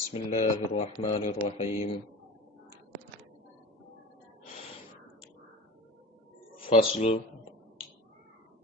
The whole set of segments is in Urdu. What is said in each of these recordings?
بسم الله الرحمن الرحيم. فصل.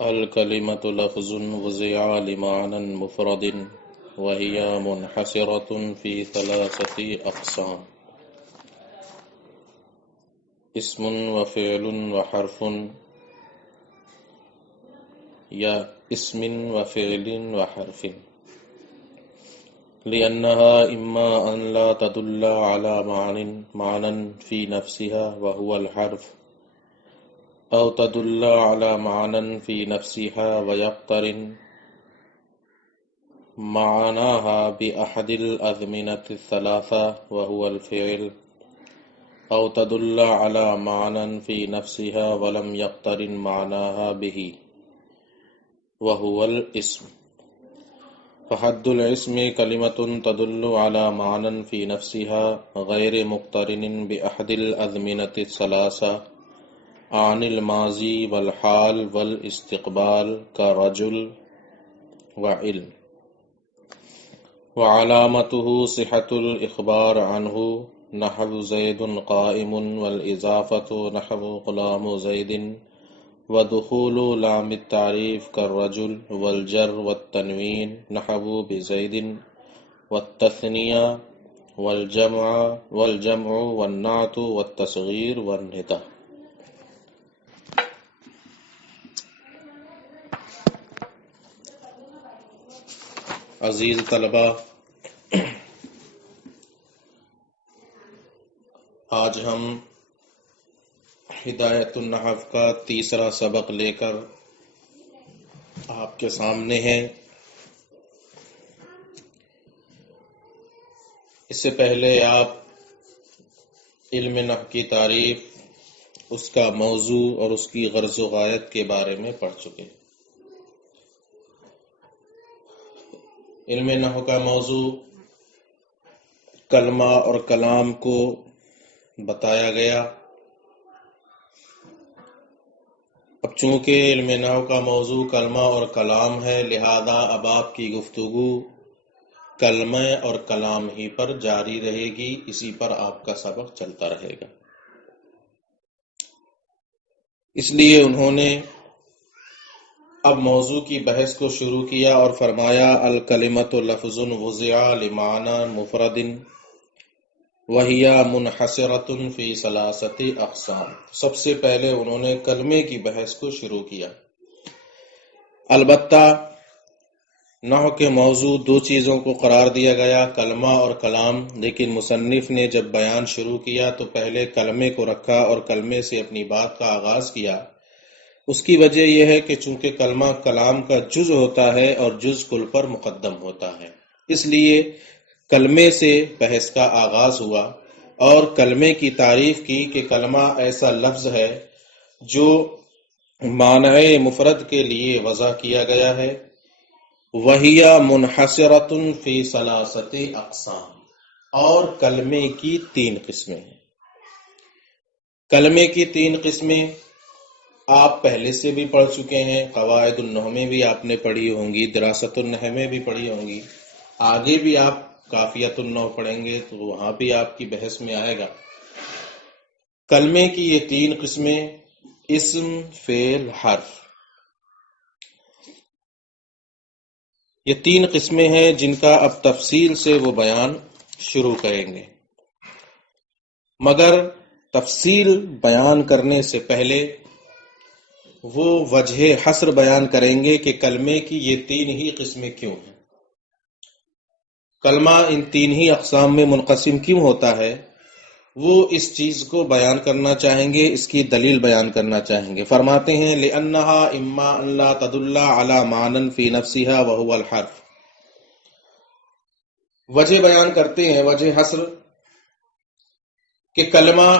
الكلمة لفظ وزع لمعنى مفرد وهي منحصرة في 3 أقسام: اسم وفعل وحرف، یا اسم وفعل وحرف، لأنها إما أن لا تدل على معنى في نفسها وهو الحرف، أو تدل على معنى في نفسها ويقترن معناها بأحد الأزمنة 3 وهو الفعل، أو تدل على معنى في نفسها ولم يقترن معناها به وهو الاسم. فحد الاسم كلمة تدل على معنى في نفسها غير مقترن بأحد الأزمنة 3 عن الماضي والحال والاستقبال كرجل وعلم، وعلامته صحة الإخبار عنه نحو زيد قائم، والإضافة نحو غلام زيد، ودخول لام التعريف كالرجل، والجر والتنوين نحو بزيد، والتثنية والجمع والنعت والتصغير والندى. عزیز طلبہ، آج ہم ہدایت النحو کا 3 سبق لے کر آپ کے سامنے ہیں۔ اس سے پہلے آپ علم نحو کی تعریف، اس کا موضوع اور اس کی غرض و غایت کے بارے میں پڑھ چکے۔ علم نحو کا موضوع کلمہ اور کلام کو بتایا گیا۔ اب چونکہ علم نحو کا موضوع کلمہ اور کلام ہے، لہذا اب آپ کی گفتگو کلمہ اور کلام ہی پر جاری رہے گی، اسی پر آپ کا سبق چلتا رہے گا۔ اس لیے انہوں نے اب موضوع کی بحث کو شروع کیا اور فرمایا: الکلمۃ لفظ وضع لمعنی مفرد وہی منحصرۃ فی 3 اقسام۔ سب سے پہلے انہوں نے کلمے کی بحث کو شروع کیا۔ البتہ نحو کے موضوع 2 چیزوں کو قرار دیا گیا، کلمہ اور کلام، لیکن مصنف نے جب بیان شروع کیا تو پہلے کلمے کو رکھا اور کلمے سے اپنی بات کا آغاز کیا۔ اس کی وجہ یہ ہے کہ چونکہ کلمہ کلام کا جز ہوتا ہے اور جز کل پر مقدم ہوتا ہے، اس لیے کلمے سے بحث کا آغاز ہوا اور کلمے کی تعریف کی کہ کلمہ ایسا لفظ ہے جو معنی مفرد کے لیے وضع کیا گیا ہے۔ وَهِيَ مُنْحَصِرَةٌ فِي 3 اقسام، اور کلمے کی 3 قسمیں ہیں۔ کلمے کی 3 قسمیں آپ پہلے سے بھی پڑھ چکے ہیں، قواعد النحو میں بھی آپ نے پڑھی ہوں گی، دراست النحو میں بھی پڑھی ہوں گی، آگے بھی آپ کافیت النحو پڑھیں گے تو وہاں بھی آپ کی بحث میں آئے گا۔ کلمے کی یہ 3 قسمیں: اسم، فعل، حرف، یہ 3 قسمیں ہیں جن کا اب تفصیل سے وہ بیان شروع کریں گے۔ مگر تفصیل بیان کرنے سے پہلے وہ وجہ حصر بیان کریں گے کہ کلمے کی یہ 3 ہی قسمیں کیوں ہیں، کلمہ ان 3 ہی اقسام میں منقسم کیوں ہوتا ہے، وہ اس چیز کو بیان کرنا چاہیں گے، اس کی دلیل بیان کرنا چاہیں گے۔ فرماتے ہیں: لِأَنَّهَا إِمَّا أَن لَا تَدُلَّ عَلَى مَعْنًى فِي نَفْسِهَا وَهُوَ الْحَرْفُ۔ وجہ بیان کرتے ہیں، وجہ حصر، کہ کلمہ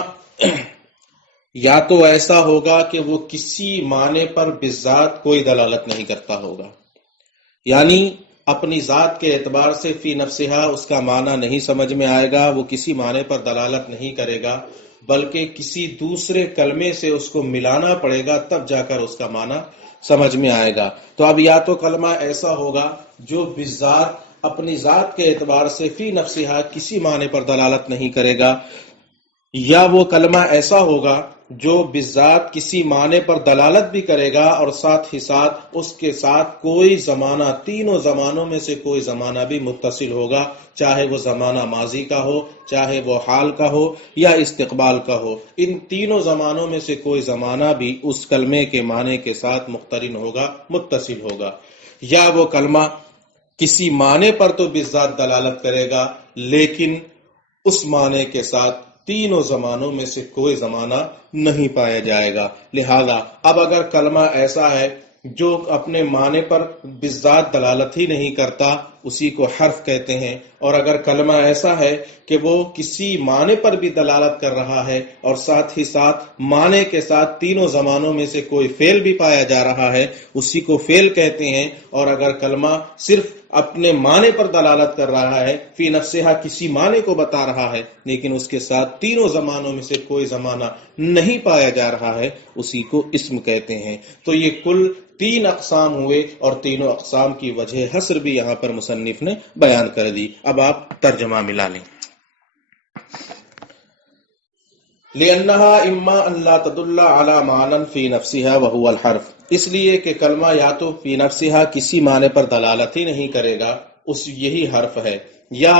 یا تو ایسا ہوگا کہ وہ کسی معنی پر بذات کوئی دلالت نہیں کرتا ہوگا، یعنی اپنی ذات کے اعتبار سے فی نفسہا اس کا معنی نہیں سمجھ میں آئے گا، وہ کسی معنی پر دلالت نہیں کرے گا، بلکہ کسی دوسرے کلمے سے اس کو ملانا پڑے گا، تب جا کر اس کا معنی سمجھ میں آئے گا۔ تو اب یا تو کلمہ ایسا ہوگا جو بذات اپنی ذات کے اعتبار سے فی نفسہا کسی معنی پر دلالت نہیں کرے گا، یا وہ کلمہ ایسا ہوگا جو بذات کسی معنی پر دلالت بھی کرے گا اور ساتھ ہی ساتھ اس کے ساتھ کوئی زمانہ، تینوں زمانوں میں سے کوئی زمانہ بھی متصل ہوگا، چاہے وہ زمانہ ماضی کا ہو، چاہے وہ حال کا ہو یا استقبال کا ہو، ان تینوں زمانوں میں سے کوئی زمانہ بھی اس کلمے کے معنی کے ساتھ مقترن ہوگا، متصل ہوگا۔ یا وہ کلمہ کسی معنی پر تو بذات دلالت کرے گا لیکن اس معنی کے ساتھ تینوں زمانوں میں سے کوئی زمانہ نہیں پایا جائے گا۔ لہذا اب اگر کلمہ ایسا ہے جو اپنے معنی پر بالذات دلالت ہی نہیں کرتا، اسی کو حرف کہتے ہیں، اور اگر کلمہ ایسا ہے کہ وہ کسی معنی پر بھی دلالت کر رہا ہے اور ساتھ ہی ساتھ معنی کے ساتھ تینوں زمانوں میں سے کوئی فعل بھی پایا جا رہا ہے، اسی کو فعل کہتے ہیں۔ اور اگر کلمہ صرف اپنے معنی پر دلالت کر رہا ہے، فی نفسہا کسی معنی کو بتا رہا ہے لیکن اس کے ساتھ تینوں زمانوں میں سے کوئی زمانہ نہیں پایا جا رہا ہے، اسی کو اسم کہتے ہیں۔ تو یہ کل 3 اقسام ہوئے اور تینوں اقسام کی وجہ حصر بھی یہاں پر مصنف نے بیان کر دی۔ اب آپ ترجمہ ملا لیں۔ لِأَنَّهَا إِمَّا أَن لَا تَدُلَّ عَلَى مَعْنًى فِي نَفْسِهَا وَهُوَ الْحَرْفُ، اس لیے کہ کلمہ یا تو فی نفسہا کسی معنی پر دلالت ہی نہیں کرے گا، یہی حرف ہے، یا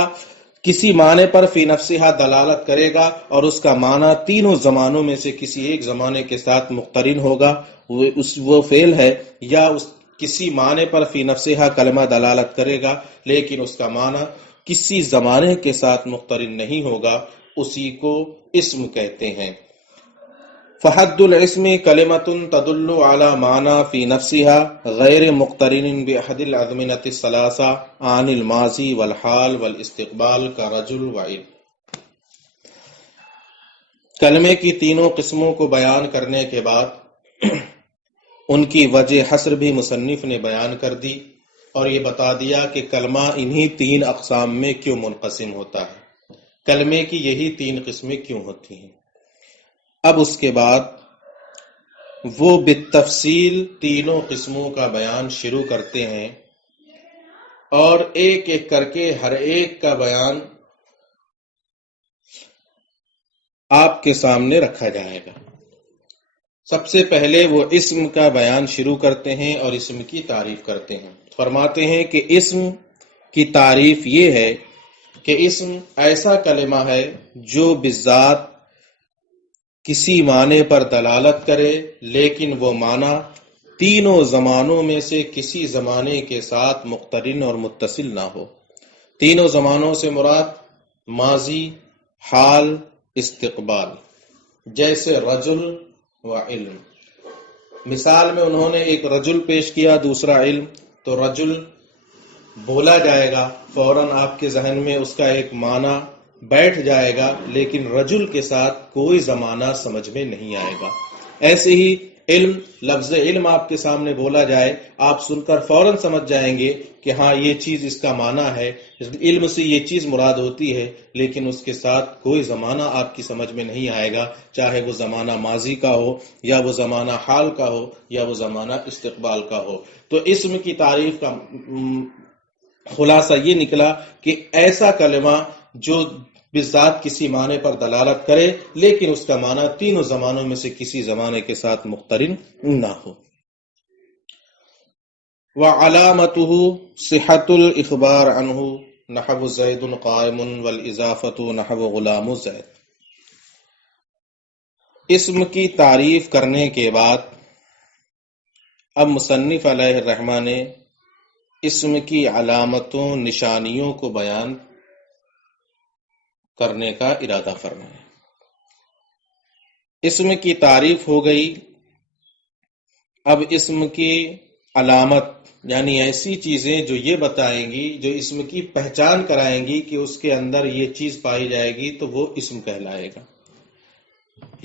کسی معنی پر فی نفسہا دلالت کرے گا اور اس کا معنی تینوں زمانوں میں سے کسی ایک زمانے کے ساتھ مقترن ہوگا، وہ فعل ہے، یا کسی معنی پر فی نفسہا کلمہ دلالت کرے گا لیکن اس کا معنی کسی زمانے کے ساتھ مقترن نہیں ہوگا، اسی کو اسم کہتے ہیں۔ فحد الاسم کلمۃ تدل علی معنی فی نفسها غیر مقترن باحد الازمنۃ الثلاثہ عن الماضی والحال والاستقبال كرجل وعلم۔ کلمے کی تینوں قسموں کو بیان کرنے کے بعد ان کی وجہ حصر بھی مصنف نے بیان کر دی اور یہ بتا دیا کہ کلمہ انہی 3 اقسام میں کیوں منقسم ہوتا ہے، کلمے کی یہی 3 قسمیں کیوں ہوتی ہیں۔ اب اس کے بعد وہ بالتفصیل تینوں قسموں کا بیان شروع کرتے ہیں اور ایک ایک کر کے ہر ایک کا بیان آپ کے سامنے رکھا جائے گا۔ سب سے پہلے وہ اسم کا بیان شروع کرتے ہیں اور اسم کی تعریف کرتے ہیں۔ فرماتے ہیں کہ اسم کی تعریف یہ ہے کہ اسم ایسا کلمہ ہے جو بالذات کسی معنی پر دلالت کرے لیکن وہ معنی تینوں زمانوں میں سے کسی زمانے کے ساتھ مقترن اور متصل نہ ہو۔ تینوں زمانوں سے مراد ماضی، حال، استقبال، جیسے رجل و علم۔ مثال میں انہوں نے ایک رجل پیش کیا، دوسرا علم، تو رجل بولا جائے گا، فوراً آپ کے ذہن میں اس کا ایک معنی بیٹھ جائے گا لیکن رجل کے ساتھ کوئی زمانہ سمجھ میں نہیں آئے گا۔ ایسے ہی علم، لفظ علم آپ کے سامنے بولا جائے، آپ سن کر فوراً سمجھ جائیں گے کہ ہاں یہ چیز اس کا معنی ہے، علم سے یہ چیز مراد ہوتی ہے، لیکن اس کے ساتھ کوئی زمانہ آپ کی سمجھ میں نہیں آئے گا، چاہے وہ زمانہ ماضی کا ہو یا وہ زمانہ حال کا ہو یا وہ زمانہ استقبال کا ہو۔ تو اسم کی تعریف کا خلاصہ یہ نکلا کہ ایسا کلمہ جو بالذات کسی معنی پر دلالت کرے لیکن اس کا معنی تینوں زمانوں میں سے کسی زمانے کے ساتھ مقترن نہ ہو۔ وَعَلَامَتُهُ صِحَّةُ الْإِخْبَارِ عَنْهُ نَحْوُ زَيْدٌ قَائِمٌ وَالْإِضَافَةُ نَحْوُ غُلَامُ زَيْد۔ اسم کی تعریف کرنے کے بعد اب مصنف علیہ الرحمہ نے اسم کی علامتوں، نشانیوں کو بیان کرنے کا ارادہ فرمایا۔ اسم کی تعریف ہو گئی، اب اسم کی علامت یعنی ایسی چیزیں جو یہ بتائیں گی، جو اسم کی پہچان کرائیں گی کہ اس کے اندر یہ چیز پائی جائے گی تو وہ اسم کہلائے گا،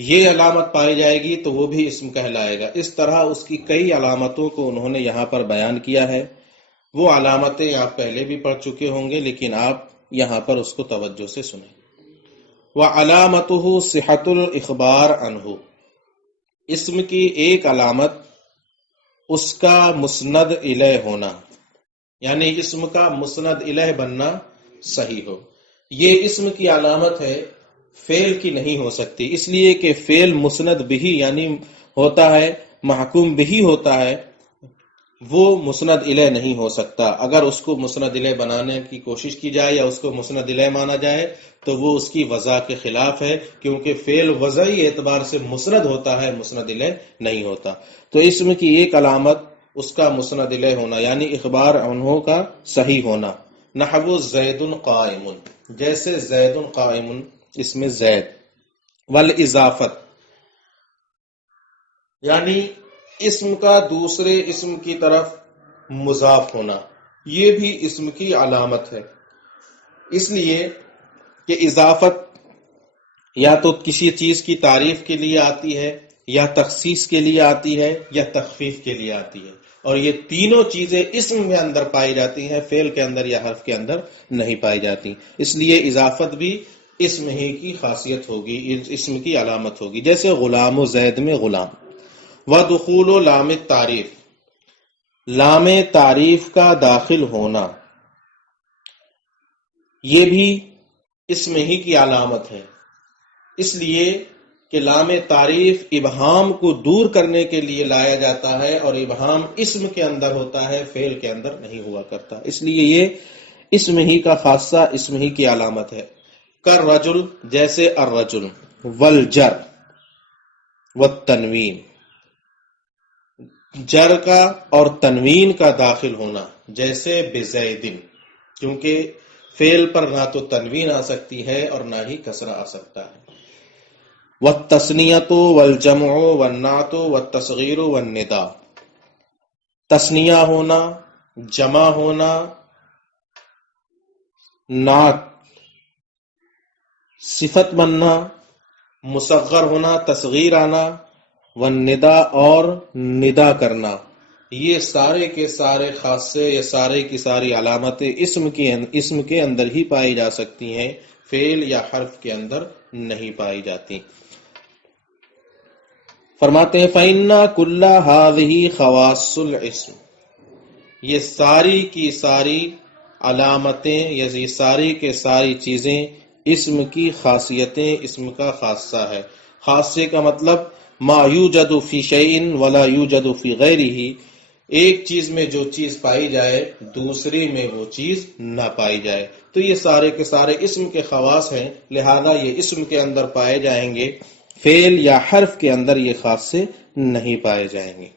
یہ علامت پائی جائے گی تو وہ بھی اسم کہلائے گا۔ اس طرح اس کی کئی علامتوں کو انہوں نے یہاں پر بیان کیا ہے۔ وہ علامتیں آپ پہلے بھی پڑھ چکے ہوں گے لیکن آپ یہاں پر اس کو توجہ سے سنیں۔ وَعَلَامَتُهُ صِحَّةُ الْإِخْبَارِ عَنْهُ، اسم کی ایک علامت اس کا مسند الیہ ہونا، یعنی اسم کا مسند الیہ بننا صحیح ہو. یہ اسم کی علامت ہے، فعل کی نہیں ہو سکتی، اس لیے کہ فعل مسند بھی یعنی ہوتا ہے، محکوم بھی ہوتا ہے، وہ مسند الیہ نہیں ہو سکتا. اگر اس کو مسند الیہ بنانے کی کوشش کی جائے یا اس کو مسند الیہ مانا جائے تو وہ اس کی وضع کے خلاف ہے، کیونکہ فعل وضعی اعتبار سے مسند ہوتا ہے، مسند الیہ نہیں ہوتا. تو اسم کی ایک علامت اس کا مسند الیہ ہونا، یعنی اخبار عنہ کا صحیح ہونا. نحو زید قائم، جیسے زید قائم، اس میں زید. والاضافت، یعنی اسم کا دوسرے اسم کی طرف مضاف ہونا، یہ بھی اسم کی علامت ہے. اس لیے کہ اضافت یا تو کسی چیز کی تعریف کے لیے آتی ہے، یا تخصیص کے لیے آتی ہے، یا تخفیف کے لیے آتی ہے، اور یہ تینوں چیزیں اسم میں اندر پائی جاتی ہیں، فعل کے اندر یا حرف کے اندر نہیں پائی جاتی. اس لیے اضافت بھی اسم ہی کی خاصیت ہوگی، اسم کی علامت ہوگی. جیسے غلام و زید میں غلام. وَدُخُولُ لام التعریف، لام تعریف کا داخل ہونا، یہ بھی اسم ہی کی علامت ہے. اس لیے کہ لام تعریف ابہام کو دور کرنے کے لیے لایا جاتا ہے، اور ابہام اسم کے اندر ہوتا ہے، فعل کے اندر نہیں ہوا کرتا. اس لیے یہ اسم ہی کا خاصہ، اسم ہی کی علامت ہے. کالرجل، جیسے الرجل. والجر والتنوین، جر کا اور تنوین کا داخل ہونا، جیسے بزیدن، کیونکہ فعل پر نہ تو تنوین آ سکتی ہے اور نہ ہی کسرہ آ سکتا ہے. والتثنیۃ والجمع والنعت والتصغیر والنداء، تثنیہ ہونا، جمع ہونا، نعت صفت بننا، مصغر ہونا، تصغیر آنا، والنداء اور ندا کرنا، یہ سارے کے سارے خاصے، یہ سارے کی ساری علامتیں اسم کے اندر ہی پائی جا سکتی ہیں، فعل یا حرف کے اندر نہیں پائی جاتی. فرماتے ہیں فَإِنَّ كُلَّ هَذِهِ خَوَاصُ الْاسْمِ، یہ ساری کی ساری علامتیں، یہ ساری کے ساری چیزیں اسم کی خاصیتیں، اسم کا خاصہ ہے. خاصے کا مطلب ما یوجد فی شیء ولا یوجد فی غیرہ، ایک چیز میں جو چیز پائی جائے دوسری میں وہ چیز نہ پائی جائے. تو یہ سارے کے سارے اسم کے خواص ہیں، لہذا یہ اسم کے اندر پائے جائیں گے، فعل یا حرف کے اندر یہ خاصے نہیں پائے جائیں گے.